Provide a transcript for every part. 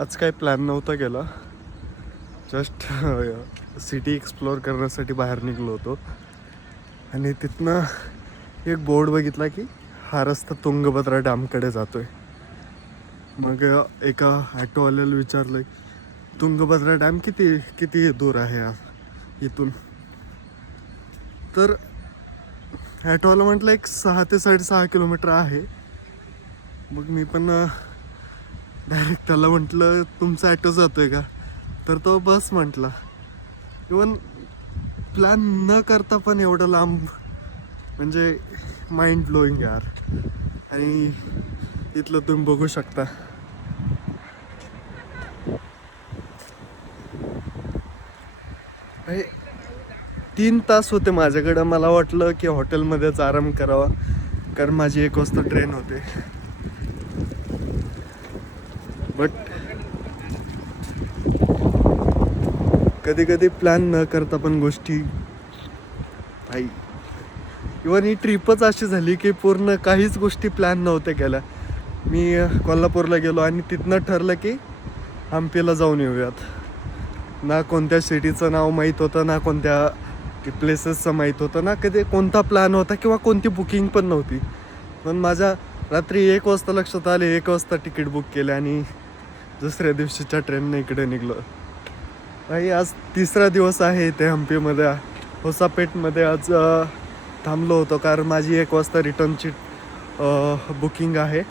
आज काय प्लॅन नव्हता केला. जस्ट सिटी एक्सप्लोअर करण्यासाठी बाहेर निघलो होतो आणि तिथनं एक बोर्ड बघितला की हा रस्ता तुंगभद्रा डॅमकडे जातोय. मग एका ॲटोवाल्याला विचारलं तुंगभद्रा डॅम किती किती दूर आहे इथून. तर ॲटोवाला म्हटलं एक 6 ते 6.5 किलोमीटर आहे. मग मी पण डायरेक्ट त्याला म्हटलं तुमचा ॲटो जातोय का, तर तो बस म्हटला. इवन प्लॅन न करता पण एवढं लांब म्हणजे माइंड ब्लोईंग यार. आणि इथलं तुम्ही बघू शकता. हे 3 तास होते माझ्याकडं. मला वाटलं की हॉटेलमध्येच आराम करावा कारण माझी 1 वाजता ट्रेन होते. बट कधी कधी प्लॅन न करता पण गोष्टी आई. इवन ही ट्रिपच अशी झाली की पूर्ण काहीच गोष्टी प्लॅन नव्हत्या केल्या. मी कोल्हापूरला गेलो आणि तिथनं ठरलं की हम्पीला जाऊन येऊयात. ना कोणत्या सिटीचं नाव माहीत होतं, ना कोणत्या प्लेसेसचं माहीत होतं, ना कधी कोणता प्लॅन होता किंवा कोणती बुकिंग पण नव्हती. पण माझ्या रात्री 1 वाजता लक्षात आले, 1 वाजता तिकीट बुक केले आणि दुसऱ्या दिवशीच्या ट्रेनने इकडे निघलो. नाही, आज 3रा दिवस आहे इथे हम्पीमध्ये. होसापेठमध्ये आज थांबलो होतो कारण माझी 1 वाजता रिटर्नची बुकिंग आहे.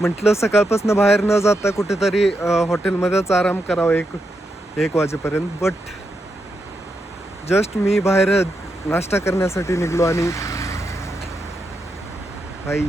म्हटलं सकाळपासून बाहेर न जाता कुठेतरी हॉटेलमध्येच आराम करावा एक वाजेपर्यंत. बट जस्ट मी बाहेर नाश्ता करण्यासाठी निघलो आणि आई